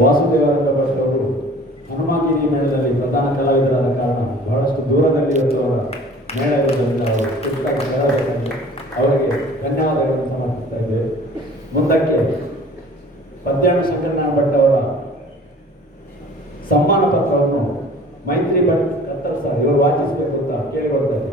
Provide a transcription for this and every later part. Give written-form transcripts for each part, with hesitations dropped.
ವಾಸುದೇವಾನಂದ ಭಟ್ ಅವರು ಹನುಮಾಗಿರಿ ಮೇಳದಲ್ಲಿ ಪ್ರಧಾನ ಕಲಾವಿದರಾದ ಕಾರಣ ಬಹಳಷ್ಟು ದೂರದಲ್ಲಿರುವ ಅವರ ಮೇಳ ಇರುವುದರಿಂದ ಅವರು ಪುಸ್ತಕ ಕಲಾವಿದರಾಗಿ ಅವರಿಗೆ ಧನ್ಯವಾದಗಳನ್ನು ಸಮರ್ಪಿಸ್ತಾ ಇದ್ದೇವೆ. ಮುಂದಕ್ಕೆ ಪದ್ಯಾಣ ಶಂಕರನಾರಾಯಣ ಭಟ್ ಅವರ ಸಮ್ಮಾನ ಪತ್ರವನ್ನು ಮೈತ್ರಿ ಭಟ್ ಕತ್ತರ್ ಸರ್ ಇವರು ವಾಚಿಸಬೇಕು ಅಂತ ಕೇಳಿಕೊಳ್ತಾ ಇದ್ದೇವೆ.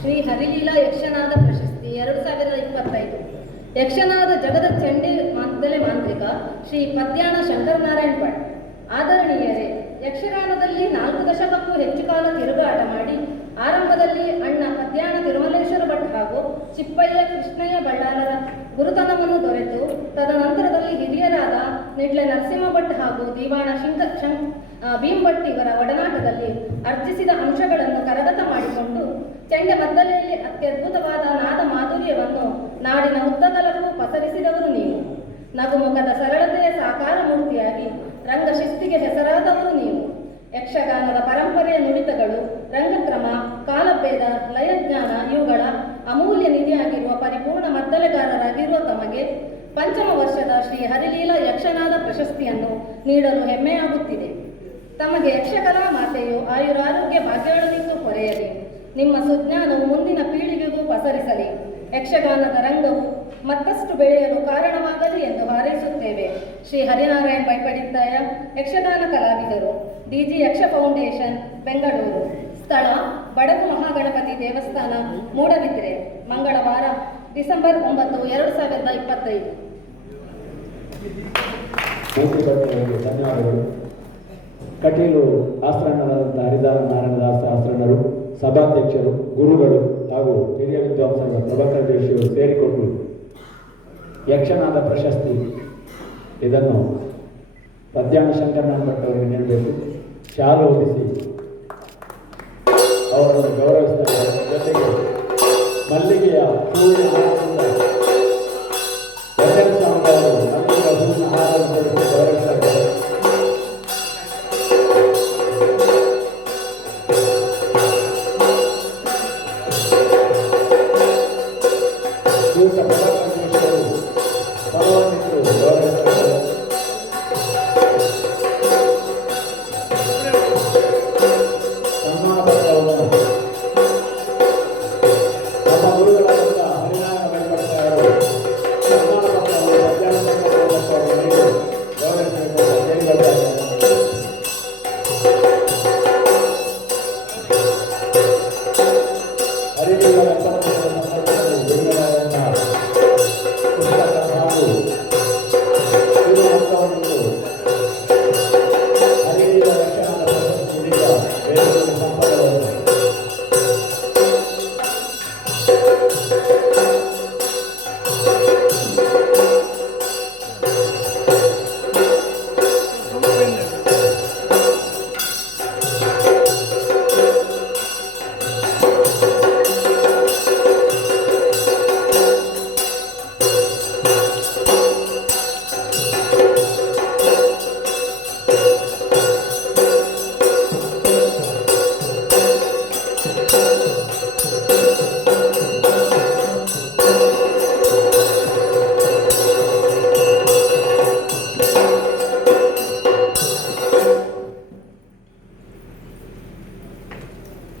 ಶ್ರೀ ಹರಿಲೀಲಾ ಯಕ್ಷನಾದ ಪ್ರಶಸ್ತಿ 2025 ಯಕ್ಷನಾದ ಜಗದ ಚಂಡಿ ಮಾಂತಲೆ ಮಾಂತ್ರಿಕ ಶ್ರೀ ಪದ್ಯಾಣ ಶಂಕರನಾರಾಯಣ ಭಟ್. ಆದರಣೀಯರೇ, ಯಕ್ಷಗಾನದಲ್ಲಿ 4 ದಶಕಕ್ಕೂ ಹೆಚ್ಚು ಕಾಲ ತಿರುಗಾಟ ಮಾಡಿ ಆರಂಭದಲ್ಲಿ ಅಣ್ಣ ಪದ್ಯಾಣ ತಿರುಮಲೇಶ್ವರ ಭಟ್ ಹಾಗೂ ಚಿಪ್ಪಯ್ಯ ಕೃಷ್ಣಯ್ಯ ಬಳ್ಳಾರರ ಗುರುತನವನ್ನು ದೊರೆತು ತದನಂತರದಲ್ಲಿ ಹಿರಿಯರಾದ ನಿಡ್ಲೆ ನರಸಿಂಹ ಭಟ್ ಹಾಗೂ ದಿವಾಣ ಭೀಮ್ ಭಟ್ ಇವರ ಒಡನಾಟದಲ್ಲಿ ಅರ್ಜಿಸಿದ ಅಂಶಗಳನ್ನು ಕರಗತ ಮಾಡಿಕೊಂಡು ಚೆಂಡೆ ಮದ್ದಲೆಯಲ್ಲಿ ಅತ್ಯದ್ಭುತವಾದ ನಾದ ಮಾಧುರ್ಯವನ್ನು ನಾಡಿನ ಉದ್ದಗಲಕ್ಕೂ ಪಸರಿಸಿದವರು ನೀವು. ನಗುಮುಖದ ಸರಳತೆಯ ಸಾಕಾರ ಮೂರ್ತಿಯಾಗಿ ರಂಗಶಿಸ್ತಿಗೆ ಹೆಸರಾದವರು ನೀವು. ಯಕ್ಷಗಾನದ ಪರಂಪರೆಯ ನುಡಿತಗಳು, ರಂಗಕ್ರಮ, ಕಾಲಭೇದ, ಲಯಜ್ಞಾನ ಇವುಗಳ ಅಮೂಲ್ಯ ನಿಧಿಯಾಗಿರುವ ಪರಿಪೂರ್ಣ ಮದ್ದಲೆಗಾರರಾಗಿರುವ ತಮಗೆ ಪಂಚಮ ವರ್ಷದ ಶ್ರೀ ಹರಿಲೀಲಾ ಯಕ್ಷನಾದ ಪ್ರಶಸ್ತಿಯನ್ನು ನೀಡಲು ಹೆಮ್ಮೆಯಾಗುತ್ತಿದೆ. ತಮಗೆ ಯಕ್ಷಕಲಾ ಮಾತೆಯು ಆಯುರಾರೋಗ್ಯ ಭಾಗ್ಯಗಳನ್ನಿತ್ತು ಹೊರೆಯಲಿ. ನಿಮ್ಮ ಸುಜ್ಞಾನವು ಮುಂದಿನ ಪೀಳಿಗೆಗೂ ಪಸರಿಸಲಿ. ಯಕ್ಷಗಾನದ ರಂಗವು ಮತ್ತಷ್ಟು ಬೆಳೆಯಲು ಕಾರಣವಾಗಲಿ ಎಂದು ಹಾರೈಸುತ್ತೇವೆ. ಶ್ರೀ ಹರಿನಾರಾಯಣ ಭೈಪಡಿತ್ತಾಯ, ಯಕ್ಷಗಾನ ಕಲಾವಿದರು, ಡಿಜಿ ಯಕ್ಷ ಫೌಂಡೇಶನ್, ಬೆಂಗಳೂರು. ಸ್ಥಳ ಬಡಗು ಮಹಾಗಣಪತಿ ದೇವಸ್ಥಾನ, ಮೂಡಬಿದ್ರೆ. ಮಂಗಳವಾರ ಡಿಸೆಂಬರ್ 9, 2025. ಧನ್ಯವಾದಗಳು. ಕಟೀಲು ಆಸ್ತ್ರಣ್ಣರಾದಂಥ ಹರಿದಾರ ನಾರಾಯಣದಾಸ ಆಸ್ತ್ರಣ್ಣರು, ಸಭಾಧ್ಯಕ್ಷರು, ಗುರುಗಳು ಹಾಗೂ ಹಿರಿಯ ವಿದ್ವಾಂಸರ ಪ್ರಭಾಕರ್ ಜೋಶಿಯವರು ಸೇರಿಕೊಂಡು ಯಕ್ಷನಾದ ಪ್ರಶಸ್ತಿ ಇದನ್ನು ಪದ್ಯಾಣ ಶಂಕರನಾರಾಯಣ ಭಟ್ ಅವರಿಗೆ ನೀಡಬೇಕು. ಶಾಲು ಹೊದಿಸಿ ಅವರನ್ನು ಗೌರವಿಸ್ತಾರೆ. ಜೊತೆಗೆ ಮಲ್ಲಿಗೆಯ ಹೂವಿನ ಹಾರದಿಂದ ವಚನ ಸಾಂಬಾರರು ಮಲ್ಲಿಗೆಯ ಹೂವಿನ ಹಾರವನ್ನು ಗೌರವಿಸ್ತಾರೆ.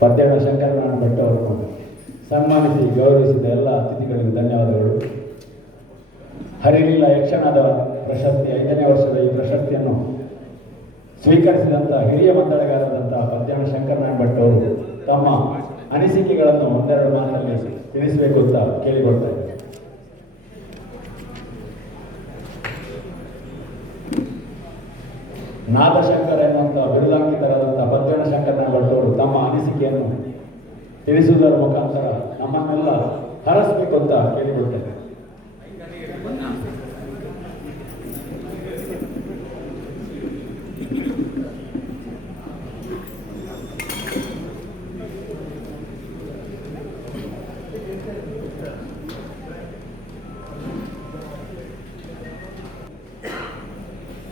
ಪದ್ಯಾಣ ಶಂಕರನಾರಾಯಣ ಭಟ್ ಅವರನ್ನು ಸನ್ಮಾನಿಸಿ ಗೌರವಿಸಿದ ಎಲ್ಲ ಅತಿಥಿಗಳಿಗೂ ಧನ್ಯವಾದಗಳು. ಹರಿಲೀಲಾ ಯಕ್ಷನಾದ ಪ್ರಶಸ್ತಿ 5ನೇ ವರ್ಷದ ಈ ಪ್ರಶಸ್ತಿಯನ್ನು ಸ್ವೀಕರಿಸಿದಂಥ ಹಿರಿಯ ಮಂಡಳಗಾರರಾದಂಥ ಪದ್ಯಾಣ ಶಂಕರನಾರಾಯಣ ಭಟ್ ಅವರು ತಮ್ಮ ಅನಿಸಿಕೆಗಳನ್ನು ಒಂದೆರಡು ಮಾತಲ್ಲಿ ತಿಳಿಸಬೇಕು ಅಂತ ಕೇಳಿಕೊಳ್ತಾ ಇದ್ದಾರೆ. ನಾದಶಂಕರ ಎನ್ನುವಂಥ ಬಿರುದಾಂಕಿತರಾದಂಥ ಪದ್ಯಾಣ ಶಂಕರನಾರಾಯಣ ಭಟ್ ಅವರು ತಮ್ಮ ಅನಿಸಿಕೆಯನ್ನು ತಿಳಿಸುವುದರ ಮುಖಾಂತರ ನಮ್ಮನ್ನೆಲ್ಲ ಹರಸಬೇಕು ಅಂತ ಕೇಳಿಕೊಳ್ತೇನೆ.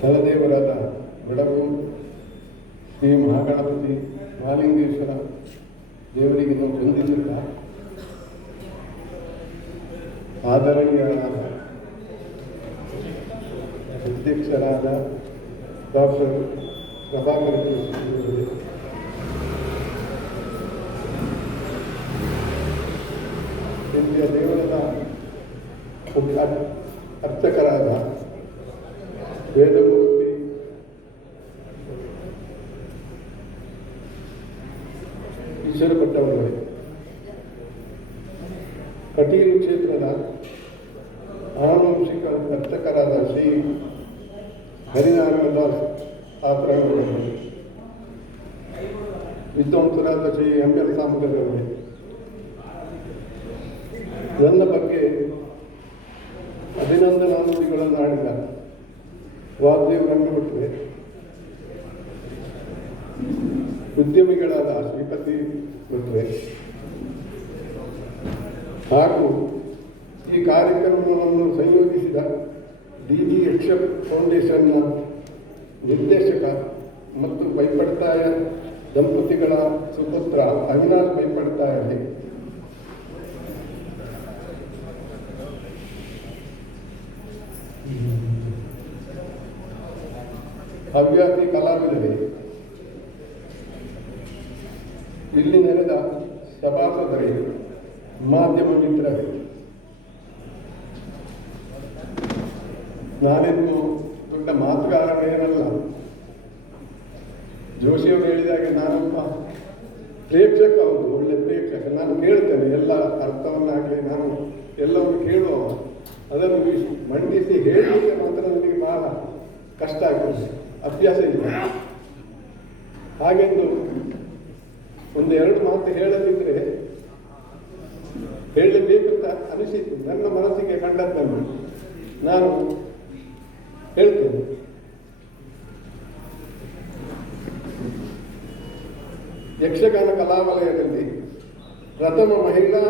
ಸಲದೇವರಾದ ಬೆಳಗು ಶ್ರೀ ಮಹಾಗಣಪತಿ ಮಹಾಲಿಂಗೇಶ್ವರ ದೇವರಿಗೆ ನಾವು ವಂದಿಸುತ್ತಾ ಆದರಣೀಯರಾದ ಅಧ್ಯಕ್ಷರಾದ ಡಾಕ್ಟರ್ ಪ್ರಭಾಕರ್ ಜೋಶಿ ಇಂದಿಯ ದೇವರದ ಮುಖ್ಯ ಅರ್ಚಕರಾದ ವೇದಮೂರ್ತಿ ಈಶ್ವರಪಟ್ಟವರೇ, ಕಟೀಲು ಕ್ಷೇತ್ರದ ಆನುವಂಶಿಕ ಅರ್ಚಕರಾದ ಶ್ರೀ ಹರಿನಾರಾಯಣ ದಾಸ್ ಆಪ್ರಾಣಗಳು, ವಿದ್ವಾಂಸರಾದ ಶ್ರೀ ಎಂಎಲ್ ಸಾಮಗರವರೇ, ನನ್ನ ಬಗ್ಗೆ ಅಭಿನಂದನಾನುಡಿಗಳನ್ನು ಆಡಿದ ವಾಸುದೇವ್ ರಂಗಭಟ್ರೆ, ಉದ್ಯಮಿಗಳಾದ ಶ್ರೀಪತಿ ಭಟ್ರೆ ಹಾಗೂ ಈ ಕಾರ್ಯಕ್ರಮವನ್ನು ಸಂಯೋಜಿಸಿದ ಡಿ ಯಕ್ಷ ಫೌಂಡೇಶನ್ನ ನಿರ್ದೇಶಕ ಮತ್ತು ಬೈಪಡ್ತಾಯ ದಂಪತಿಗಳ ಸುಪುತ್ರ ಅವಿನಾಶ್ ಬೈಪಡ್ತಾಯಲ್ಲಿ, ಹವ್ಯಾಸಿ ಕಲಾವಿದರೆ, ಇಲ್ಲಿ ನೆರೆದ ಸಭಾಸದರೇ, ಮಾಧ್ಯಮ ಮಿತ್ರರೇ, ನಾನಿನ್ನು ದೊಡ್ಡ ಮಾತುಗಾರನೇನಲ್ಲ. ಜೋಶಿಯವರು ಹೇಳಿದಾಗೆ ನಾನೊಬ್ಬ ಪ್ರೇಕ್ಷಕ, ಹೌದು, ಒಳ್ಳೆ ಪ್ರೇಕ್ಷಕ. ನಾನು ಕೇಳ್ತೇನೆ ಎಲ್ಲ ಅರ್ಥವನ್ನಾಗಲಿ, ನಾನು ಎಲ್ಲವನ್ನು ಕೇಳುವ, ಅದನ್ನು ಮಂಡಿಸಿ ಹೇಳಲಿಕ್ಕೆ ಮಾತ್ರ ನನಗೆ ಬಹಳ ಕಷ್ಟ ಆಗ್ತದೆ, ಅಭ್ಯಾಸ ಇಲ್ಲ. ಹಾಗೆಂದು ಒಂದು ಎರಡು ಮಾತು ಹೇಳದಿದ್ರೆ ಹೇಳಬೇಕಂತ ಅನಿಸಿತು. ನನ್ನ ಮನಸ್ಸಿಗೆ ಕಂಡದ್ದನ್ನು ನಾನು ಹೇಳ್ತೇನೆ. ಯಕ್ಷಗಾನ ಕಲಾವಲಯದಲ್ಲಿ ಪ್ರಥಮ ಮಹಿಳಾ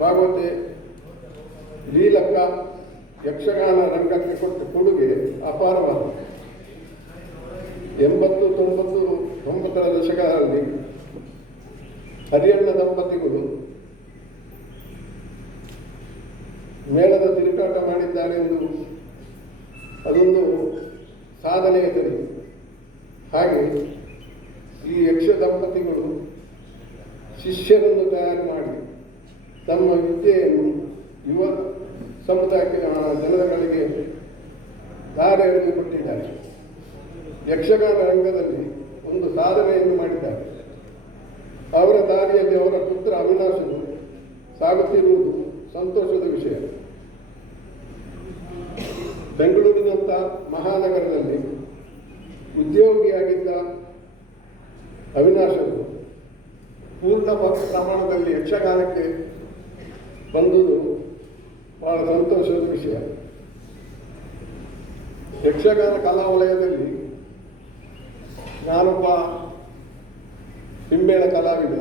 ಭಾಗವತೆ ಲೀಲಕ್ಕ ಯಕ್ಷಗಾನ ರಂಗಕ್ಕೆ ಕೊಟ್ಟ ಕೊಡುಗೆ ಅಪಾರವಾದ. 80-90ರ ದಶಕದಲ್ಲಿ ಹರಿಯಣ್ಣ ದಂಪತಿಗಳು ಮೇಳದ ತಿರುಗಾಟ ಮಾಡಿದ್ದಾರೆ ಎಂದು ಅದೊಂದು ಸಾಧನೆಯ ಸರಿ. ಹಾಗೆ ಈ ಯಕ್ಷ ದಂಪತಿಗಳು ಶಿಷ್ಯರನ್ನು ತಯಾರು ಮಾಡಿ ತಮ್ಮ ವಿದ್ಯೆಯನ್ನು ಯುವ ಸಮುದಾಯಕ್ಕೆ ಜನಗಳಿಗೆ ದಾರಿಯನ್ನು ಕೊಟ್ಟಿದ್ದಾರೆ. ಯಕ್ಷಗಾನ ರಂಗದಲ್ಲಿ ಒಂದು ಸಾಧನೆಯನ್ನು ಮಾಡಿದ್ದಾರೆ. ಅವರ ದಾರಿಯಲ್ಲಿ ಅವರ ಪುತ್ರ ಅವಿನಾಶನು ಸಾಗುತ್ತಿರುವುದು ಸಂತೋಷದ ವಿಷಯ. ಬೆಂಗಳೂರಿನಂಥ ಮಹಾನಗರದಲ್ಲಿ ಉದ್ಯೋಗಿಯಾಗಿದ್ದ ಅವಿನಾಶನು ಪೂರ್ಣ ಪ್ರಮಾಣದಲ್ಲಿ ಯಕ್ಷಗಾನಕ್ಕೆ ಬಂದುದು ಬಹಳ ಸಂತೋಷದ ವಿಷಯ. ಯಕ್ಷಗಾನ ಕಲಾವಲಯದಲ್ಲಿ ನಾನೊಬ್ಬ ಹಿಮ್ಮೇಳ ಕಲಾವಿದ.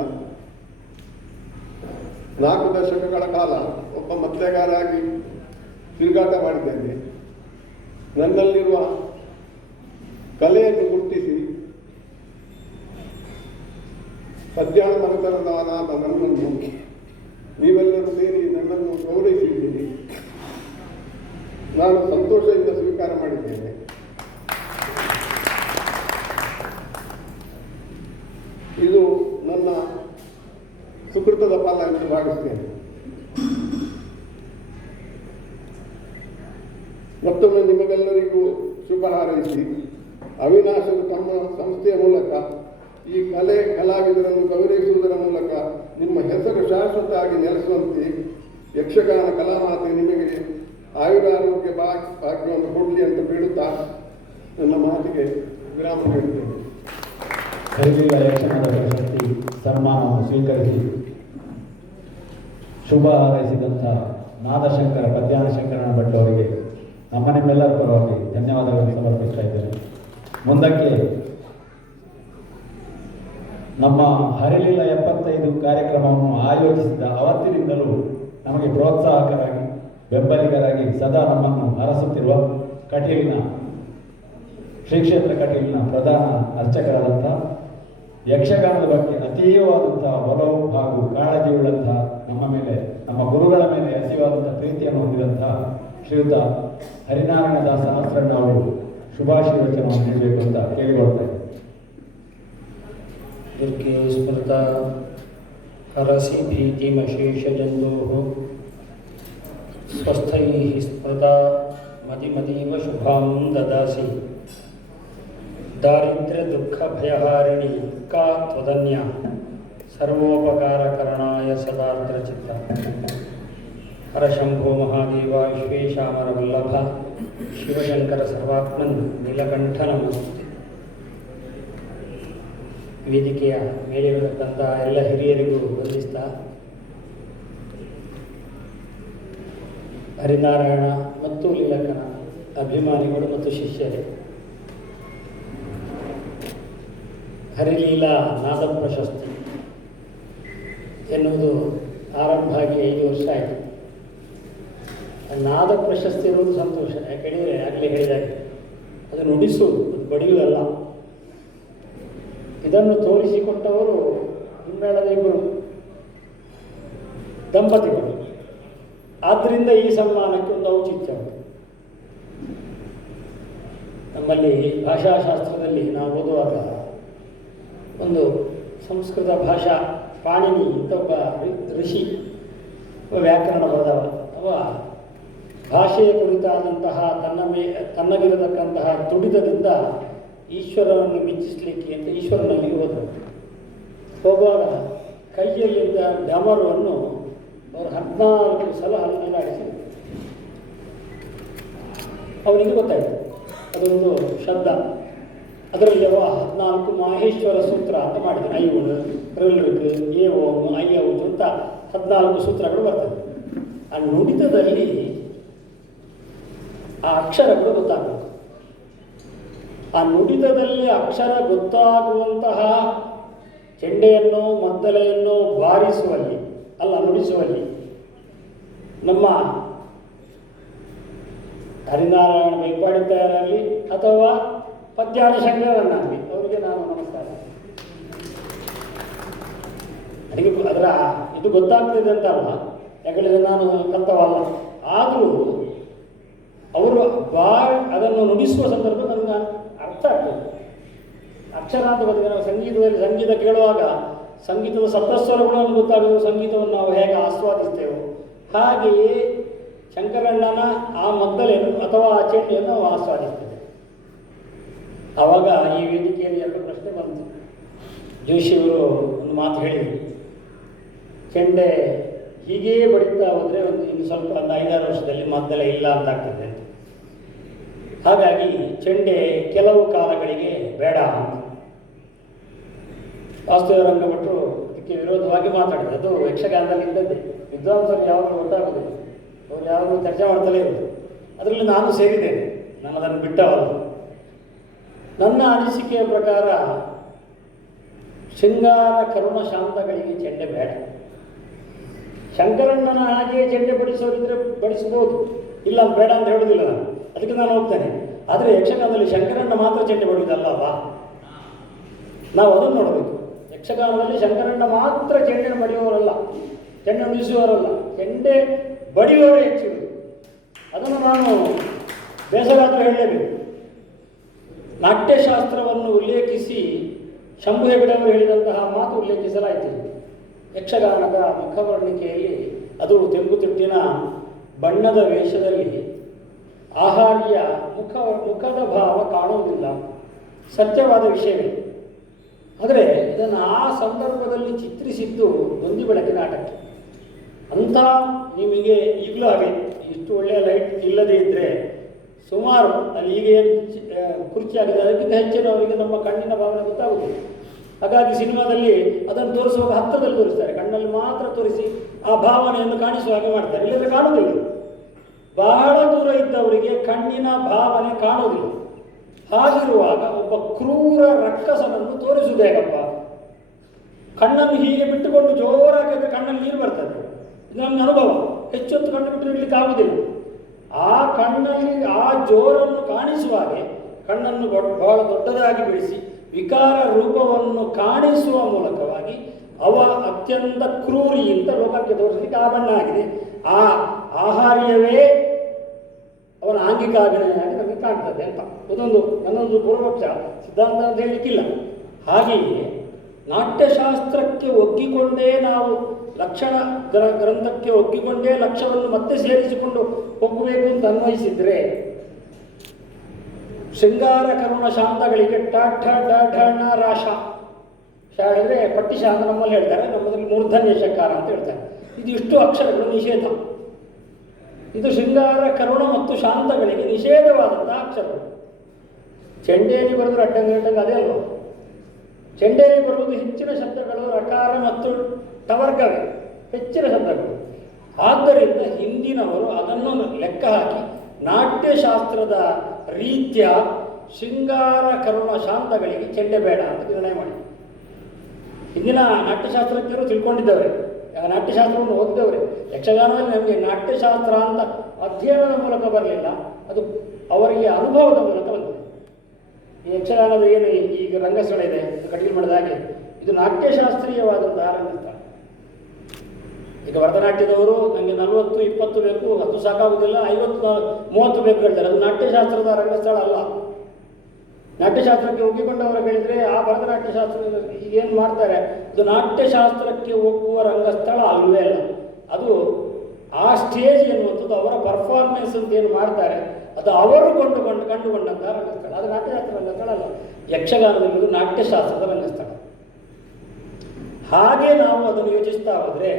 4 ದಶಕಗಳ ಕಾಲ ಒಬ್ಬ ಮತ್ತೆಗಾರ ಆಗಿ ತಿರುಗಾಟ ಮಾಡಿದ್ದೇನೆ. ನನ್ನಲ್ಲಿರುವ ಕಲೆಯನ್ನು ಗುರುತಿಸಿ ಪದ್ಯಾಣ ಮನೆತನದವನಾದ ನನ್ನನ್ನು ನೀವೆಲ್ಲರೂ ಸೇರಿ ನನ್ನನ್ನು ಗೌರವಿಸಿದ್ದೀರಿ. ನಾನು ಸಂತೋಷದಿಂದ ಸ್ವೀಕಾರ ಮಾಡಿದ್ದೇನೆ. ಇದು ನನ್ನ ಸುಕೃತದ ಫಲ ಎಂದು ಭಾವಿಸ್ತೇನೆ. ಮತ್ತೊಮ್ಮೆ ನಿಮಗೆಲ್ಲರಿಗೂ ಶುಭ ಹಾರೈಸಿ, ಅವಿನಾಶರು ತಮ್ಮ ಸಂಸ್ಥೆಯ ಮೂಲಕ ಈ ಕಲಾವಿದರನ್ನು ಗೌರವಿಸುವುದರ ಮೂಲಕ ನಿಮ್ಮ ಹೆಸರು ಶಾಶ್ವತವಾಗಿ ನೆಲೆಸುವಂತೆ ಯಕ್ಷಗಾನ ಕಲಾಮಾತೆ ನಿಮಗೆ ಆಯುರಾರೋಗ್ಯ ಭಾಗ್ಯವನ್ನು ಕೊಡಲಿ ಅಂತ ಬೀಳುತ್ತಾ ನನ್ನ ಮಾತಿಗೆ ವಿರಾಮ ನೀಡುತ್ತೇನೆ. ಹರಿಲಿಲ್ಲ ಯಕ್ಷಗಾನದ ಪ್ರಶಸ್ತಿ ಸನ್ಮಾನವನ್ನು ಸ್ವೀಕರಿಸಿ ಶುಭ ಹಾರೈಸಿದಂಥ ನಾದಶಂಕರ ಪದ್ಯಾಣ ಶಂಕರಣ್ಣ ಭಟ್ ಅವರಿಗೆ ನಿಮ್ಮೆಲ್ಲರ ಪರವಾಗಿ ಧನ್ಯವಾದಗಳನ್ನು ಸಮರ್ಪಿಸ್ತಾ ಇದ್ದೇನೆ. ಮುಂದಕ್ಕೆ ನಮ್ಮ ಹರಿಲಿಲ್ಲ 75 ಕಾರ್ಯಕ್ರಮವನ್ನು ಆಯೋಜಿಸಿದ ಅವತ್ತಿನಿಂದಲೂ ನಮಗೆ ಪ್ರೋತ್ಸಾಹಕರಾಗಿ ಬೆಂಬಲಿಗರಾಗಿ ಸದಾ ನಮ್ಮನ್ನು ಹರಸುತ್ತಿರುವ ಕಟೀಲಿನ ಶ್ರೀ ಕ್ಷೇತ್ರ ಕಟೀಲಿನ ಪ್ರಧಾನ ಅರ್ಚಕರಾದಂಥ ಯಕ್ಷಗಾನದ ಬಗ್ಗೆ ಅತೀವವಾದಂತಹ ಒಲವು ಹಾಗೂ ಕಾಳಜಿಯುಳ್ಳಂತಹ ನಮ್ಮ ಮೇಲೆ, ನಮ್ಮ ಗುರುಗಳ ಮೇಲೆ ಅತೀವಾದಂತಹ ಪ್ರೀತಿಯನ್ನು ಹೊಂದಿದಂತಹ ಶ್ರೀಯುತ ಹರಿನಾರಾಯಣ ದಾಸ ಆಸ್ರಣ್ಣ ಅವರು ಶುಭಾಶೀರ್ವಚನವನ್ನು ನೀಡಬೇಕು ಅಂತ ಕೇಳಿಕೊಳ್ತಾರೆ. ದುರ್ಗೆ ಸ್ಮೃತ ಹರಸಿ ಭೀತಿಮಶೇಷಜಂದೋಃ ಸ್ವಸ್ಥೈಃ ಸ್ಮೃತ ಮತಿಮತೀವ ಶುಭಾಂ ದದಾಸಿ ದಾರಿದ್ರ್ಯ ದುಃಖ ಭಯಹಾರಿಣಿ ಕಾ ತ್ವದನ್ಯ ಸರ್ವೋಪಕಾರಕರಣಾಯ ಸದಾರ್ದ್ರಚಿತ್ತ ಹರಶಂಭೋ ಮಹಾದೇವ ವಿಶ್ವೇಶಾಮರವಲ್ಲಭ ಶಿವಶಂಕರ ಸರ್ವಾತ್ಮನ್ ನೀಲಕಂಠ ನಮಸ್ತೆ. ವೇದಿಕೆಯ ಮೇಲಿರತಕ್ಕಂಥ ಎಲ್ಲ ಹಿರಿಯರಿಗೂ ವಂದಿಸ್ತಾ, ಹರಿನಾರಾಯಣ ಮತ್ತು ಲೀಲಕನ ಅಭಿಮಾನಿಗಳು ಮತ್ತು ಶಿಷ್ಯರೇ, ಹರಿಲೀಲಾ ನಾದ ಪ್ರಶಸ್ತಿ ಎನ್ನುವುದು ಆರಂಭ ಆಗಿ 5 ವರ್ಷ ಆಯಿತು. ನಾದ ಪ್ರಶಸ್ತಿ ಇರುವುದು ಸಂತೋಷ. ಯಾಕೆಂದರೆ ಆಗಲೇ ಹೇಳಿದಾಗೆ ಅದು ನುಡಿಸುವುದು, ಅದು ಬಡಿಯುವುದಲ್ಲ. ಇದನ್ನು ತೋರಿಸಿಕೊಟ್ಟವರು ಹಿಮ್ಮೇಳದ ಇಬ್ಬರು ದಂಪತಿಗಳು. ಆದ್ದರಿಂದ ಈ ಸನ್ಮಾನಕ್ಕೆ ಒಂದು ಔಚಿತ್ಯ ಉಂಟು. ನಮ್ಮಲ್ಲಿ ಭಾಷಾಶಾಸ್ತ್ರದಲ್ಲಿ ನಾವು ಓದುವಾಗ ಒಂದು ಸಂಸ್ಕೃತ ಭಾಷಾ ಪಾಣಿನಿ ಅಂತ ಒಬ್ಬ ಋಷಿ, ಒಬ್ಬ ವ್ಯಾಕರಣ ಬರೆದವ. ಅವ ಭಾಷೆಯ ಕುರಿತಾದಂತಹ ತನ್ನಗಿರತಕ್ಕಂತಹ ತುಡಿತದಿಂದ ಈಶ್ವರನನ್ನು ಮೆಚ್ಚಿಸಲಿಕ್ಕೆ ಅಂತ ಈಶ್ವರನಲ್ಲಿ ಹೋದರು. ಹೋಗುವಾಗ ಕೈಯಲ್ಲಿದ್ದ ಡಮರುವನ್ನು ಅವರು 14 ಸಲ ಹರಿದಾಡಿಸಿದರು. ಅವನಿಗೆ ಗೊತ್ತಾಯಿತು ಅದೊಂದು ಶಬ್ದ. ಅದರಲ್ಲಿ 14 ಮಾಹೇಶ್ವರ ಸೂತ್ರ ಅಂತ ಮಾಡಿದ್ರು. ಐವಳು ಋಲ್ಋಕ್ ಏ ಓಂ ಅಯ್ಯೌಜು ಅಂತ 14 ಸೂತ್ರಗಳು ಬರ್ತದೆ. ಆ ನುಡಿತದಲ್ಲಿ ಆ ಅಕ್ಷರಗಳು ಗೊತ್ತಾಗಬೇಕು. ಆ ನುಡಿತದಲ್ಲಿ ಅಕ್ಷರ ಗೊತ್ತಾಗುವಂತಹ ಚೆಂಡೆಯನ್ನು ಮದ್ದಲೆಯನ್ನು ಬಾರಿಸುವಲ್ಲಿ ಅಲ್ಲ, ನುಡಿಸುವಲ್ಲಿ ನಮ್ಮ ಹರಿನಾರಾಯಣ ಬೈಪಾಡಿದ್ದಾರಲ್ಲಿ ಅಥವಾ ಪದ್ಯಾಣ ಶಂಕರನ್ನಾಗಲಿ ಅವರಿಗೆ ನಾನು ನಮಸ್ಕಾರ. ನನಗೆ ಅದರ ಇದು ಗೊತ್ತಾಗ್ತದೆ ಅಂತಲ್ಲ, ಯಾಕಂದರೆ ನಾನು ಕಲ್ತವಲ್ಲ. ಆದರೂ ಅವರು ಅದನ್ನು ನುಡಿಸುವ ಸಂದರ್ಭ ನನಗೆ ಅರ್ಥ ಆಗ್ತದೆ. ಅಕ್ಷರ ಅಂತ ಗೊತ್ತಿದೆ. ನಾವು ಸಂಗೀತದಲ್ಲಿ ಸಂಗೀತ ಕೇಳುವಾಗ ಸಂಗೀತದ ಸಪ್ತಸ್ವರಗಳನ್ನು ಗೊತ್ತಾಗೋದು, ಸಂಗೀತವನ್ನು ನಾವು ಹೇಗೆ ಆಸ್ವಾದಿಸ್ತೇವೋ ಹಾಗೆಯೇ ಶಂಕರಣ್ಣನ ಆ ಮದ್ದಲೆಯನ್ನು ಅಥವಾ ಆ ಚೆಂಡೆಯನ್ನು ನಾವು ಆಸ್ವಾದಿಸ್ತೇವೆ. ಆವಾಗ ಈ ವೇದಿಕೆಯಲ್ಲಿ 2 ಪ್ರಶ್ನೆ ಬಂತು. ಜೋಶಿಯವರು ಒಂದು ಮಾತು ಹೇಳಿದರು, ಚೆಂಡೆ ಹೀಗೇ ಬಡಿತಾ ಹೋದರೆ ಇನ್ನು ಸ್ವಲ್ಪ ಒಂದು 5-6 ವರ್ಷದಲ್ಲಿ ಮದ್ದಲೆ ಇಲ್ಲ ಅಂತ ಆಗ್ತದೆ ಅಂತ. ಹಾಗಾಗಿ ಚೆಂಡೆ ಕೆಲವು ಕಾಲಗಳಿಗೆ ಬೇಡ ಅಂತ ವಾಸ್ತವ ರಂಗಭಟ್ರು ಇದಕ್ಕೆ ವಿರೋಧವಾಗಿ ಮಾತಾಡಿದ್ರು. ಅದು ಯಕ್ಷಗಾನದಲ್ಲಿ ಇದ್ದದ್ದೇ. ವಿದ್ವಾಂಸರು ಯಾವಾಗಲೂ ಗೊತ್ತಾಗೋದಿಲ್ಲ, ಅವರು ಯಾವಾಗಲೂ ಚರ್ಚೆ ಮಾಡ್ತಲೇ ಇರೋದು. ಅದರಲ್ಲಿ ನಾನು ಸೇರಿದ್ದೇನೆ, ನಾನು ಅದನ್ನು ಬಿಟ್ಟವಲ್ಲ. ನನ್ನ ಅನಿಸಿಕೆಯ ಪ್ರಕಾರ ಶೃಂಗಾರ ಕರುಣ ಶಾಂತಗಳಿಗೆ ಚೆಂಡೆ ಬೇಡ. ಶಂಕರಣ್ಣನ ಹಾಗೆಯೇ ಚೆಂಡೆ ಬಡಿಸೋರಿದ್ರೆ ಬಡಿಸ್ಬೋದು, ಇಲ್ಲ ಬೇಡ ಅಂತ ಹೇಳೋದಿಲ್ಲ ನಾನು, ಅದಕ್ಕೆ ನಾನು ಹೋಗ್ತೇನೆ. ಆದರೆ ಯಕ್ಷಗಾನದಲ್ಲಿ ಶಂಕರಣ್ಣ ಮಾತ್ರ ಚೆಂಡೆ ಬಡಿಯೋದಲ್ಲವ, ನಾವು ಅದನ್ನು ನೋಡಬೇಕು. ಯಕ್ಷಗಾನದಲ್ಲಿ ಶಂಕರಣ್ಣ ಮಾತ್ರ ಚೆಂಡೆ ಬಡಿಯುವವರಲ್ಲ, ಚೆಂಡೆ ನುಡಿಸುವವರಲ್ಲ, ಚೆಂಡೆ ಬಡಿಯುವವರೇ ಹೆಚ್ಚಿರುವುದು. ಅದನ್ನು ನಾನು ಬೇಸರಾದರೂ ಹೇಳಲೇಬೇಕು. ನಾಟ್ಯಶಾಸ್ತ್ರವನ್ನು ಉಲ್ಲೇಖಿಸಿ ಶಂಭು ಹೆಗಡೆಯವರು ಹೇಳಿದಂತಹ ಮಾತು ಉಲ್ಲೇಖಿಸಲಾಯಿತು. ಯಕ್ಷಗಾನದ ಮುಖವರ್ಣಿಕೆಯಲ್ಲಿ ಅದು ತೆಂಗುತಿಟ್ಟಿನ ಬಣ್ಣದ ವೇಷದಲ್ಲಿ ಆಹಾರ್ಯ ಮುಖದ ಭಾವ ಕಾಣುವುದಿಲ್ಲ, ಸತ್ಯವಾದ ವಿಷಯವೇ. ಆದರೆ ಇದನ್ನು ಆ ಸಂದರ್ಭದಲ್ಲಿ ಚಿತ್ರಿಸಿದ್ದು ಗೊಂದಿ ಬೆಳಕಿನ ನಾಟಕ ಅಂತ. ನಿಮಗೆ ಈಗಲೂ ಹಾಗೆ ಇಷ್ಟು ಒಳ್ಳೆಯ ಲೈಟ್ ಇಲ್ಲದೇ ಇದ್ದರೆ ಸುಮಾರು ಅಲ್ಲಿ ಈಗ ಏನು ಕುರ್ಚಿ ಆಗಿದೆ ಅದಕ್ಕಿಂತ ಹೆಚ್ಚಿನ ಅವರಿಗೆ ನಮ್ಮ ಕಣ್ಣಿನ ಭಾವನೆ ಗೊತ್ತಾಗುವುದಿಲ್ಲ. ಹಾಗಾಗಿ ಸಿನಿಮಾದಲ್ಲಿ ಅದನ್ನು ತೋರಿಸುವಾಗ ಹತ್ತಿರದಲ್ಲಿ ತೋರಿಸ್ತಾರೆ, ಕಣ್ಣಲ್ಲಿ ಮಾತ್ರ ತೋರಿಸಿ ಆ ಭಾವನೆಯನ್ನು ಕಾಣಿಸುವ ಹಾಗೆ ಮಾಡ್ತಾರೆ, ಇಲ್ಲದ್ರೆ ಕಾಣುವುದಿಲ್ಲ. ಬಹಳ ದೂರ ಇದ್ದವರಿಗೆ ಕಣ್ಣಿನ ಭಾವನೆ ಕಾಣುವುದಿಲ್ಲ. ಹಾಗಿರುವಾಗ ಒಬ್ಬ ಕ್ರೂರ ರಕ್ಕಸನನ್ನು ತೋರಿಸುವುದು ಹೇಗಪ್ಪ? ಕಣ್ಣನ್ನು ಹೀಗೆ ಬಿಟ್ಟುಕೊಂಡು ಜೋರಾಗಿ ಅಂದರೆ ಕಣ್ಣಲ್ಲಿ ನೀರು ಬರ್ತದೆ. ಇದು ನನ್ನ ಅನುಭವ. ಹೆಚ್ಚೊತ್ತು ಕಣ್ಣು ಬಿಟ್ಟು ಇಡಲಿಕ್ಕೆ ಆಗುವುದಿಲ್ಲ. ಆ ಕಣ್ಣಲ್ಲಿ ಆ ಜೋರನ್ನು ಕಾಣಿಸುವ ಹಾಗೆ ಕಣ್ಣನ್ನು ಬಹಳ ದೊಡ್ಡದಾಗಿ ಬೆಳೆಸಿ ವಿಕಾರ ರೂಪವನ್ನು ಕಾಣಿಸುವ ಮೂಲಕವಾಗಿ ಅವ ಅತ್ಯಂತ ಕ್ರೂರಿ ಅಂತ ಲೋಕಕ್ಕೆ ತೋರಿಸಲಿಕ್ಕೆ ಆ ಬಣ್ಣ ಆಗಿದೆ. ಆ ಆಹಾರ್ಯವೇ ಅವನ ಆಂಗಿಕ ಅಭಿನಯವಾಗಿ ನಮಗೆ ಕಾಣ್ತದೆ ಅಂತ ನನ್ನೊಂದು ಪೂರ್ವಪಕ್ಷ, ಸಿದ್ಧಾಂತ ಅಂತ ಹೇಳಲಿಕ್ಕಿಲ್ಲ. ಹಾಗೆಯೇ ನಾಟ್ಯಶಾಸ್ತ್ರಕ್ಕೆ ಒಗ್ಗಿಕೊಂಡೇ ನಾವು ಲಕ್ಷಣ ಗ್ರಂಥಕ್ಕೆ ಒಗ್ಗಿಕೊಂಡೇ ಲಕ್ಷ್ಯವನ್ನು ಮತ್ತೆ ಸೇರಿಸಿಕೊಂಡು ಹೋಗಬೇಕು ಅಂತ ಅನ್ವಯಿಸಿದ್ರೆ ಶೃಂಗಾರ ಕರುಣ ಶಾಂತಗಳಿಗೆ ಠ ಢ ಢ ರಾಶ ಹೇಳಿದ್ರೆ ಪಟ್ಟಿಶ ಅಂತ ನಮ್ಮಲ್ಲಿ ಹೇಳ್ತಾರೆ, ನಮ್ಮಲ್ಲಿ ಮೂರ್ಧನ್ಯ ಶಕಾರ ಅಂತ ಹೇಳ್ತಾರೆ. ಇದು ಇಷ್ಟು ಅಕ್ಷರಗಳು ನಿಷೇಧ. ಇದು ಶೃಂಗಾರ ಕರುಣ ಮತ್ತು ಶಾಂತಗಳಿಗೆ ನಿಷೇಧವಾದಂತಹ ಅಕ್ಷರಗಳು. ಚೆಂಡೆಯಲ್ಲಿ ಬರೆದು ಅಡ್ಡಂಗಟ್ಟಂಗೆ ಅದೇ ಅಲ್ವ. ಚೆಂಡೆಯಲ್ಲಿ ಬರುವುದು ಹೆಚ್ಚಿನ ಶಬ್ದಗಳು ರಕಾರ ಮತ್ತು ಟವರ್ಗವೇ ಹೆಚ್ಚಿನ ಶಬ್ದಗಳು. ಆದ್ದರಿಂದ ಹಿಂದಿನವರು ಅದನ್ನು ಲೆಕ್ಕ ಹಾಕಿ ನಾಟ್ಯಶಾಸ್ತ್ರದ ರೀತ್ಯ ಶೃಂಗಾರ ಕರುಣ ಶಾಂತಗಳಿಗೆ ಚೆಂಡೆ ಬೇಡ ಅಂತ ನಿರ್ಣಯ ಮಾಡಿ. ಹಿಂದಿನ ನಾಟ್ಯಶಾಸ್ತ್ರಜ್ಞರು ತಿಳ್ಕೊಂಡಿದ್ದವರೇ, ನಾಟ್ಯಶಾಸ್ತ್ರವನ್ನು ಓದಿದವರೇ. ಯಕ್ಷಗಾನದಲ್ಲಿ ನಮಗೆ ನಾಟ್ಯಶಾಸ್ತ್ರ ಅಂತ ಅಧ್ಯಯನದ ಮೂಲಕ ಬರಲಿಲ್ಲ, ಅದು ಅವರಿಗೆ ಅನುಭವದ ಮೂಲಕ ಬಂದಿದೆ. ಈ ಯಕ್ಷಗಾನದ ಏನು ಈಗ ರಂಗಸ್ಥಳ ಇದೆ ಕಟೀಲು ಮಾಡಿದ ಹಾಗೆ ಇದು ನಾಟ್ಯಶಾಸ್ತ್ರೀಯವಾದಂತಹ ರಂಗಸ್ಥಳ. ಈಗ ಭರತನಾಟ್ಯದವರು ನನಗೆ 40-20 ಬೇಕು, ಅದು ಸಾಕಾಗುವುದಿಲ್ಲ, 50-30 ಬೇಕು ಹೇಳ್ತಾರೆ. ಅದು ನಾಟ್ಯಶಾಸ್ತ್ರದ ರಂಗಸ್ಥಳ ಅಲ್ಲ. ನಾಟ್ಯಶಾಸ್ತ್ರಕ್ಕೆ ಒಗ್ಗಿಕೊಂಡವರು ಹೇಳಿದರೆ ಆ ಭರತನಾಟ್ಯಶಾಸ್ತ್ರ ಏನು ಮಾಡ್ತಾರೆ, ಅದು ನಾಟ್ಯಶಾಸ್ತ್ರಕ್ಕೆ ಒಗ್ಗುವ ರಂಗಸ್ಥಳ ಅಲ್ವೇ ಅಲ್ಲ. ಅದು ಆ ಸ್ಟೇಜ್ ಎನ್ನುವಂಥದ್ದು ಅವರ ಪರ್ಫಾರ್ಮೆನ್ಸ್ ಅಂತ ಏನು ಮಾಡ್ತಾರೆ ಅದು ಅವರು ಕಂಡುಕೊಂಡಂಥ ರಂಗಸ್ಥಳ. ಅದು ನಾಟ್ಯಶಾಸ್ತ್ರ ರಂಗಸ್ಥಳ ಅಲ್ಲ. ಯಕ್ಷಗಾನದಲ್ಲಿ ನಾಟ್ಯಶಾಸ್ತ್ರದ ರಂಗಸ್ಥಳ. ಹಾಗೆ ನಾವು ಅದನ್ನು ಯೋಚಿಸ್ತಾ ಹೋದರೆ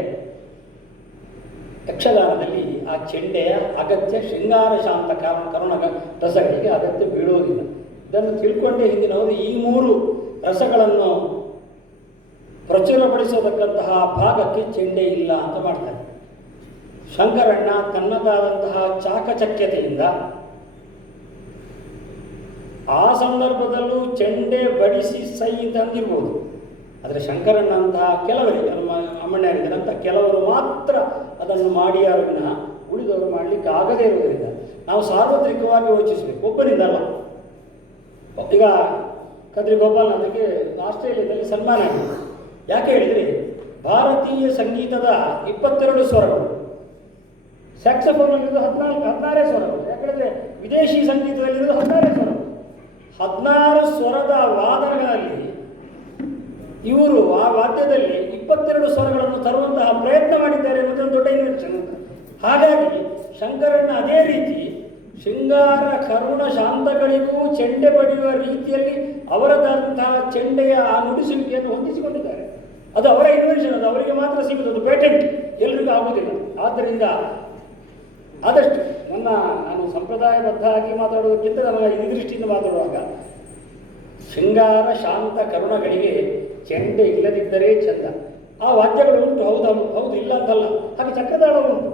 ಯಕ್ಷಗಾನದಲ್ಲಿ ಆ ಚೆಂಡೆಯ ಅಗತ್ಯ ಶೃಂಗಾರ ಶಾಂತ ಕರುಣ ರಸಗಳಿಗೆ ಅಗತ್ಯ ಬೀಳುವುದಿಲ್ಲ. ಇದನ್ನು ತಿಳ್ಕೊಂಡೇ ಹಿಂದಿನವರು ಈ 3 ರಸಗಳನ್ನು ಪ್ರಚುರಪಡಿಸತಕ್ಕಂತಹ ಭಾಗಕ್ಕೆ ಚೆಂಡೆ ಇಲ್ಲ ಅಂತ ಮಾಡ್ತಾರೆ. ಶಂಕರಣ್ಣ ತನ್ನದಾದಂತಹ ಚಾಕಚಕ್ಯತೆಯಿಂದ ಆ ಸಂದರ್ಭದಲ್ಲೂ ಚೆಂಡೆ ಬಡಿಸಿ ಸೈ ತಂದಿರ್ಬೋದು. ಆದರೆ ಶಂಕರಣ್ಣ ಅಂತಹ ಕೆಲವರಿಗೆ, ನಮ್ಮ ಅಮ್ಮಣ್ಯರಿದ್ದರಂಥ ಕೆಲವರು ಮಾತ್ರ ಅದನ್ನು ಮಾಡಿಯಾರು ವಿನಃ ಉಳಿದವರು ಮಾಡಲಿಕ್ಕೆ ಆಗದೇ ಇರುವುದರಿಂದ ನಾವು ಸಾರ್ವತ್ರಿಕವಾಗಿ ಯೋಚಿಸಬೇಕು, ಒಬ್ಬರಿಂದ ಅಲ್ಲ. ಈಗ ಕದ್ರಿ ಗೋಪಾಲ್ ಅದಕ್ಕೆ ಆಸ್ಟ್ರೇಲಿಯಾದಲ್ಲಿ ಸನ್ಮಾನ ಆಗಿದೆ. ಯಾಕೆ ಹೇಳಿದರೆ ಭಾರತೀಯ ಸಂಗೀತದ 22 ಸ್ವರಗಳು, ಸ್ಯಾಕ್ಸೋಫೋನಲ್ಲಿರೋದು 16 ಸ್ವರಗಳು. ಯಾಕೆಂದರೆ ವಿದೇಶಿ ಸಂಗೀತದಲ್ಲಿರೋದು 16 ಸ್ವರಗಳು. 16 ಸ್ವರದ ವಾದನಗಳಲ್ಲಿ ಇವರು ಆ ವಾದ್ಯದಲ್ಲಿ 22 ಸ್ವರಗಳನ್ನು ತರುವಂತಹ ಪ್ರಯತ್ನ ಮಾಡಿದ್ದಾರೆ ಅನ್ನೋದೊಂದು ದೊಡ್ಡ ಇನ್ವೆನ್ಷನ್ ಅಂತ. ಹಾಗಾಗಿ ಶಂಕರಣ್ಣ ಅದೇ ರೀತಿ ಶೃಂಗಾರ ಕರುಣ ಶಾಂತಗಳಿಗೂ ಚೆಂಡೆ ಬಡಿಯುವ ರೀತಿಯಲ್ಲಿ ಅವರದಂತಹ ಚೆಂಡೆಯ ಆ ನುಡಿಸುವಿಕೆಯನ್ನು ಹೊಂದಿಸಿಕೊಂಡಿದ್ದಾರೆ. ಅದು ಅವರ ಇನ್ವೆನ್ಷನ್, ಅದು ಅವರಿಗೆ ಮಾತ್ರ ಸಿಗುತ್ತದೆ, ಪೇಟೆಂಟ್ ಎಲ್ರಿಗೂ ಆಗುವುದಿಲ್ಲ. ಆದ್ದರಿಂದ ಆದಷ್ಟು ನಾನು ಸಂಪ್ರದಾಯಬದ್ಧ ಆಗಿ ಮಾತಾಡೋದಕ್ಕಿಂತ ನನ್ನ ಈ ದೃಷ್ಟಿಯಿಂದ ಮಾತಾಡುವಾಗ ಶೃಂಗಾರ ಶಾಂತ ಕರುಣಗಳಿಗೆ ಚೆಂಡೆ ಇಲ್ಲದಿದ್ದರೆ ಚಂದ. ಆ ವಾದ್ಯಗಳು ಉಂಟು, ಹೌದು ಇಲ್ಲ ಅಂತಲ್ಲ. ಹಾಗೆ ಚಕ್ರತಾಳವು ಉಂಟು.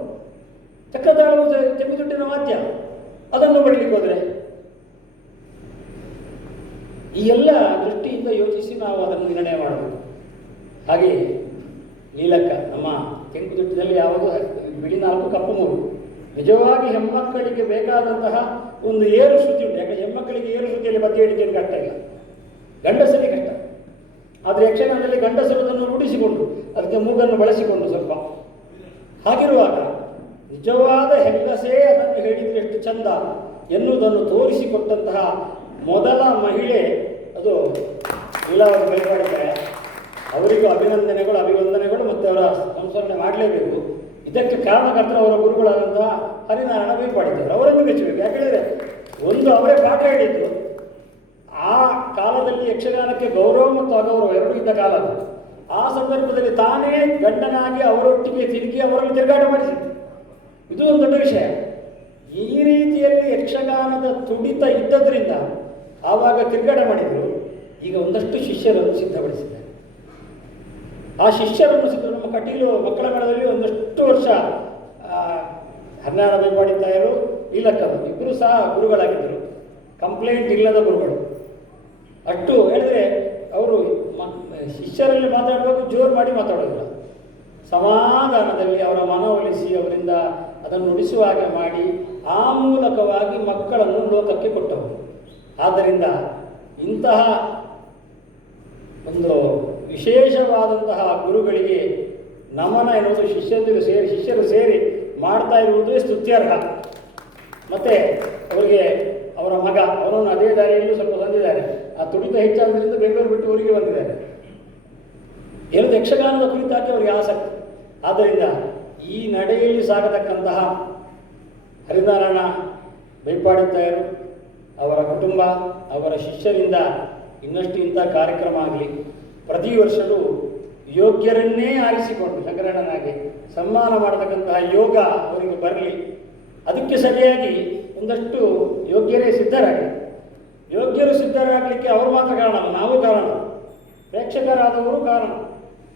ಚಕ್ರತಾಳವು ತೆಂಗುದುಟ್ಟಿನ ವಾದ್ಯ, ಅದನ್ನು ಬಡಲಿಕ್ಕೆ ಹೋದರೆ ಈ ಎಲ್ಲ ದೃಷ್ಟಿಯಿಂದ ಯೋಚಿಸಿ ನಾವು ಅದನ್ನು ನಿರ್ಣಯ ಮಾಡಬೇಕು. ಹಾಗೆ ನೀಲಕ್ಕ ನಮ್ಮ ತೆಂಗುದುಟ್ಟದಲ್ಲಿ ಯಾವುದು ಬಿಳಿ 4 ಕಪ್ಪು 3 ನಿಜವಾಗಿ ಹೆಣ್ಮಕ್ಕಳಿಗೆ ಬೇಕಾದಂತಹ ಒಂದು ಏರು ಶ್ರುತಿ ಉಂಟು. ಯಾಕಂದರೆ ಹೆಣ್ಮಕ್ಕಳಿಗೆ ಏರು ಶ್ರುತಿಯಲ್ಲಿ ಬತ್ತಿ ಹೇಳಿಕೆ ಕಷ್ಟ ಇಲ್ಲ, ಗಂಡಸರಿಗೆ ಕಷ್ಟ. ಆದರೆ ಯಕ್ಷಗಾನದಲ್ಲಿ ಗಂಡಸರು ಅದನ್ನು ರೂಢಿಸಿಕೊಂಡು ಅದಕ್ಕೆ ಮೂಗನ್ನು ಬಳಸಿಕೊಂಡು ಸ್ವಲ್ಪ ಹಾಗಿರುವಾಗ ನಿಜವಾದ ಹೆಂಗಸೇ ಅದನ್ನು ಹೇಳಿದರೆ ಎಷ್ಟು ಚಂದ ಎನ್ನುವುದನ್ನು ತೋರಿಸಿಕೊಟ್ಟಂತಹ ಮೊದಲ ಮಹಿಳೆ ಅದು ಲೀಲಾವತಿ ಬೈಪಾಡಿದ್ದಾರೆ. ಅವರಿಗೂ ಅಭಿವಂದನೆಗಳು ಮತ್ತು ಅವರ ಸಂಸ್ಮರಣೆ ಮಾಡಲೇಬೇಕು. ಇದಕ್ಕೆ ಕಾರಣಕರ್ತರು ಅವರ ಗುರುಗಳಾದಂತಹ ಹರಿನಾರಾಯಣ ಬೈಪಾಡಿದ್ದಾರೆ, ಅವರನ್ನು ಮೆಚ್ಚಬೇಕು. ಯಾಕೆಂದರೆ ಒಂದು ಅವರೇ ಪಾಠ ಹೇಳಿದ್ದು. ಆ ಕಾಲದಲ್ಲಿ ಯಕ್ಷಗಾನಕ್ಕೆ ಗೌರವ ಮತ್ತು ಅಗೌರವ ಎರಡೂ ಇದ್ದ ಕಾಲ. ಆ ಸಂದರ್ಭದಲ್ಲಿ ತಾನೇ ಗಂಡನಾಗಿ ಅವರೊಟ್ಟಿಗೆ ತಿರುಗಿ ಅವರಲ್ಲಿ ತಿರುಗಾಟ ಮಾಡಿಸಿದ್ದು. ಇದು ಒಂದು ದೊಡ್ಡ ವಿಷಯ. ಈ ರೀತಿಯಲ್ಲಿ ಯಕ್ಷಗಾನದ ತುಡಿತ ಇದ್ದದ್ರಿಂದ ಆವಾಗ ತಿರುಗಾಟ ಮಾಡಿದರು. ಈಗ ಒಂದಷ್ಟು ಶಿಷ್ಯರನ್ನು ಸಿದ್ಧಪಡಿಸಿದ್ದಾರೆ. ಆ ಶಿಷ್ಯರನ್ನು ನಮ್ಮ ಕಟೀಲು ಮಕ್ಕಳ ಮೇಳದಲ್ಲಿ ಒಂದಷ್ಟು ವರ್ಷ ಹರಿನಾರಾಯಣ ಬೈಪಾಡಿ ತಾಯರು, ನೀಲಕ್ಕರು ಇಬ್ಬರು ಸಹ ಗುರುಗಳಾಗಿದ್ದರು. ಕಂಪ್ಲೇಂಟ್ ಇಲ್ಲದ ಗುರುಗಳು. ಅಷ್ಟು ಹೇಳಿದ್ರೆ ಅವರು ಶಿಷ್ಯರಲ್ಲಿ ಮಾತಾಡುವಾಗ ಜೋರು ಮಾಡಿ ಮಾತಾಡೋದಿಲ್ಲ. ಸಮಾಧಾನದಲ್ಲಿ ಅವರ ಮನವೊಲಿಸಿ ಅವರಿಂದ ಅದನ್ನು ನುಡಿಸುವ ಹಾಗೆ ಮಾಡಿ ಆ ಮೂಲಕವಾಗಿ ಮಕ್ಕಳನ್ನು ಲೋಕಕ್ಕೆ ಕೊಟ್ಟವರು. ಆದ್ದರಿಂದ ಇಂತಹ ಒಂದು ವಿಶೇಷವಾದಂತಹ ಗುರುಗಳಿಗೆ ನಮನ ಎನ್ನುವುದು ಶಿಷ್ಯರು ಸೇರಿ ಮಾಡ್ತಾ ಇರುವುದೇ ಸ್ತುತ್ಯರ್ಹ. ಮತ್ತು ಅವರಿಗೆ ಅವರ ಮಗ ಅವರನ್ನು ಅದೇ ದಾರಿಯಲ್ಲೂ ಸ್ವಲ್ಪ ಬಂದಿದ್ದಾರೆ. ಆ ತುಡಿತ ಹೆಚ್ಚಾದ್ರಿಂದ ಬೆಂಗಳೂರು ಬಿಟ್ಟು ಊರಿಗೆ ಬಂದಿದ್ದಾರೆ. ಎರಡು ಯಕ್ಷಗಾನದ ಕುರಿತಾಗಿ ಅವರಿಗೆ ಆಸಕ್ತಿ. ಆದ್ದರಿಂದ ಈ ನಡೆಯಲ್ಲಿ ಸಾಗತಕ್ಕಂತಹ ಹರಿನಾರಾಯಣ ಬೈಪಾಡಿದ್ದಾಯರು, ಅವರ ಕುಟುಂಬ, ಅವರ ಶಿಷ್ಯರಿಂದ ಇನ್ನಷ್ಟು ಇಂಥ ಕಾರ್ಯಕ್ರಮ ಆಗಲಿ. ಪ್ರತಿ ವರ್ಷವೂ ಯೋಗ್ಯರನ್ನೇ ಆರಿಸಿಕೊಂಡು ಶಂಕರಣ್ಣನಾಗಿ ಸನ್ಮಾನ ಮಾಡತಕ್ಕಂತಹ ಯೋಗ ಅವರಿಗೆ ಬರಲಿ. ಅದಕ್ಕೆ ಸರಿಯಾಗಿ ಒಂದಷ್ಟು ಯೋಗ್ಯರೇ ಸಿದ್ಧರಾಗಲಿ. ಯೋಗ್ಯರು ಸಿದ್ಧರಾಗಲಿಕ್ಕೆ ಅವರು ಮಾತ್ರ ಕಾರಣ, ನಾವು ಕಾರಣ, ಪ್ರೇಕ್ಷಕರಾದವರು ಕಾರಣ.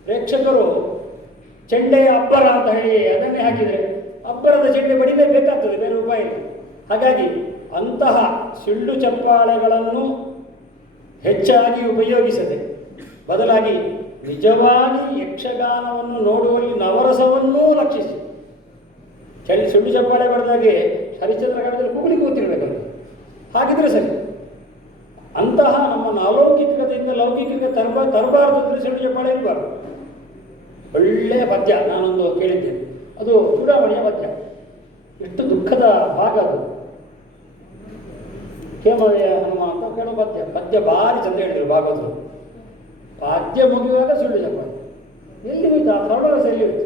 ಪ್ರೇಕ್ಷಕರು ಚೆಂಡೆಯ ಅಬ್ಬರ ಅಂತ ಹೇಳಿ ಅದನ್ನೇ ಹಾಕಿದರೆ ಅಬ್ಬರದ ಚೆಂಡೆ ಬಡಿಲೇಬೇಕಾಗ್ತದೆ, ಬೇರೆ ಉಪಾಯ ಇಲ್ಲ. ಹಾಗಾಗಿ ಅಂತಹ ಸಿಳ್ಳು ಚಪ್ಪಾಳೆಗಳನ್ನು ಹೆಚ್ಚಾಗಿ ಉಪಯೋಗಿಸದೆ ಬದಲಾಗಿ ನಿಜವಾಗಿ ಯಕ್ಷಗಾನವನ್ನು ನೋಡುವಲ್ಲಿ ನವರಸವನ್ನೂ ಲಕ್ಷಿಸಿ ಸಿಳ್ಳು ಚಪ್ಪಾಳೆ ಬರೆದಾಗೆ ಹರಿಶ್ಚಂದ್ರ ಕಾಲದಲ್ಲಿ ಕೂಗಲಿ ಕೂತಿರ್ಬೇಕಂತ, ಹಾಗಿದ್ರೆ ಸರಿ. ಅಂತಹ ನಮ್ಮ ಅಲೌಕಿಕತೆಯಿಂದ ಲೌಕಿಕತೆ ತರಬಾರ್ದು ಅಂದರೆ ಸಿಳ್ಳು ಚಪ್ಪಾಳೆ ಇರಬಾರ್ದು. ಒಳ್ಳೆಯ ಪದ್ಯ ನಾನೊಂದು ಕೇಳಿದ್ದೇನೆ, ಅದು ಚೂಡಾಮಣಿಯ ಪದ್ಯ. ಎಷ್ಟು ದುಃಖದ ಭಾಗ ಅದು. ಕೇಮವೆಯ ಹನುಮ ಅಂತ ಕೇಳೋ ಪದ್ಯ ಭಾರಿ ಚಂದ ಹೇಳಿದ್ರು ಭಾಗವತರು. ಪದ್ಯ ಮುಗಿಯುವಾಗ ಸುಳ್ಳು ಚಪ್ಪಾಳೆ ಎಲ್ಲಿ ಹೋಯ್ತು, ಆ ಕರುಣರಸ ಎಲ್ಲಿ ಹೋಯ್ತು?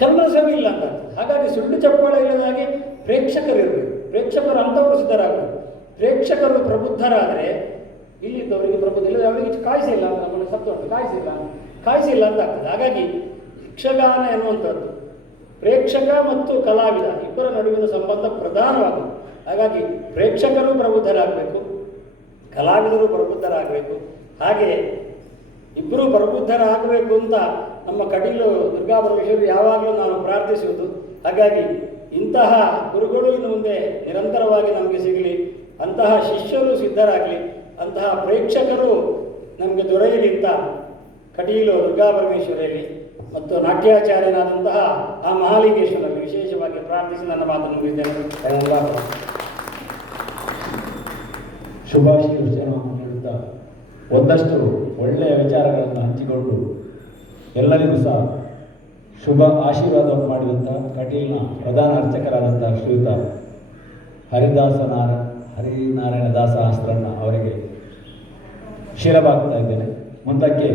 ಕರುಣರಸವೂ ಇಲ್ಲ ಅಂತ. ಹಾಗಾಗಿ ಸುಳ್ಳು ಚಪ್ಪಾಳೆ ಇಲ್ಲದಾಗಿ ಪ್ರೇಕ್ಷಕರು ಇರಬೇಕು. ಪ್ರೇಕ್ಷಕರು ಅಂಥವರು ಸಿದ್ಧರಾಗಬೇಕು. ಪ್ರೇಕ್ಷಕರು ಪ್ರಬುದ್ಧರಾದರೆ ಇಲ್ಲಿದ್ದವರಿಗೆ ಪ್ರಬುದ್ಧ ಇಲ್ಲ, ಅವರಿಗೆ ಕಾಯಿಸಿಲ್ಲ ಅಂತ ನಮ್ಮನ್ನು ಸತ್ತೋಣ ಕಾಯಿಸಿಲ್ಲ ಅಂತ ಆಗ್ತದೆ. ಹಾಗಾಗಿ ಯಕ್ಷಗಾನ ಎನ್ನುವಂಥದ್ದು ಪ್ರೇಕ್ಷಕ ಮತ್ತು ಕಲಾವಿದ ಇಬ್ಬರ ನಡುವಿನ ಸಂಬಂಧ ಪ್ರಧಾನವಾಗಿದೆ. ಹಾಗಾಗಿ ಪ್ರೇಕ್ಷಕರು ಪ್ರಬುದ್ಧರಾಗಬೇಕು, ಕಲಾವಿದರು ಪ್ರಬುದ್ಧರಾಗಬೇಕು. ಹಾಗೆ ಇಬ್ಬರು ಪ್ರಬುದ್ಧರಾಗಬೇಕು ಅಂತ ನಮ್ಮ ಕಟೀಲು ದುರ್ಗಾಪರಮೇಶ್ವರಿ ಯಾವಾಗಲೂ ನಾನು ಪ್ರಾರ್ಥಿಸುವುದು. ಹಾಗಾಗಿ ಇಂತಹ ಗುರುಗಳು ಇನ್ನು ಮುಂದೆ ನಿರಂತರವಾಗಿ ನಮಗೆ ಸಿಗಲಿ, ಅಂತಹ ಶಿಷ್ಯರು ಸಿದ್ಧರಾಗಲಿ, ಅಂತಹ ಪ್ರೇಕ್ಷಕರು ನಮಗೆ ದೊರೆಯಲಿ ಅಂತ ಕಟೀಲು ದುರ್ಗಾಪರಮೇಶ್ವರಿಯಲ್ಲಿ ಮತ್ತು ನಾಟ್ಯಾಚಾರ್ಯನಾದಂತಹ ಆ ಮಹಾಲಿಂಗೇಶ್ವರಲ್ಲಿ ವಿಶೇಷವಾಗಿ ಪ್ರಾರ್ಥಿಸಿ ನನ್ನ ಮಾತನ್ನು ಮುಗಿದ್ದೇನೆ. ಶುಭಾಶಯ ವಿಷಯವನ್ನು ನೀಡುತ್ತಾ ಒಂದಷ್ಟು ಒಳ್ಳೆಯ ವಿಚಾರಗಳನ್ನು ಹಂಚಿಕೊಂಡು ಎಲ್ಲರಿಗೂ ಸಹ ಶುಭ ಆಶೀರ್ವಾದವನ್ನು ಮಾಡಿದಂಥ ಕಟೀಲ್ನ ಪ್ರಧಾನ ಅರ್ಚಕರಾದಂಥ ಶ್ರೀಯುತ ಹರಿನಾರಾಯಣ ದಾಸ ಆಸ್ತ್ರನ್ನ ಅವರಿಗೆ ಶಿರಬಾಗ್ತಾ ಇದ್ದೇನೆ. ಮುಂದಕ್ಕೆ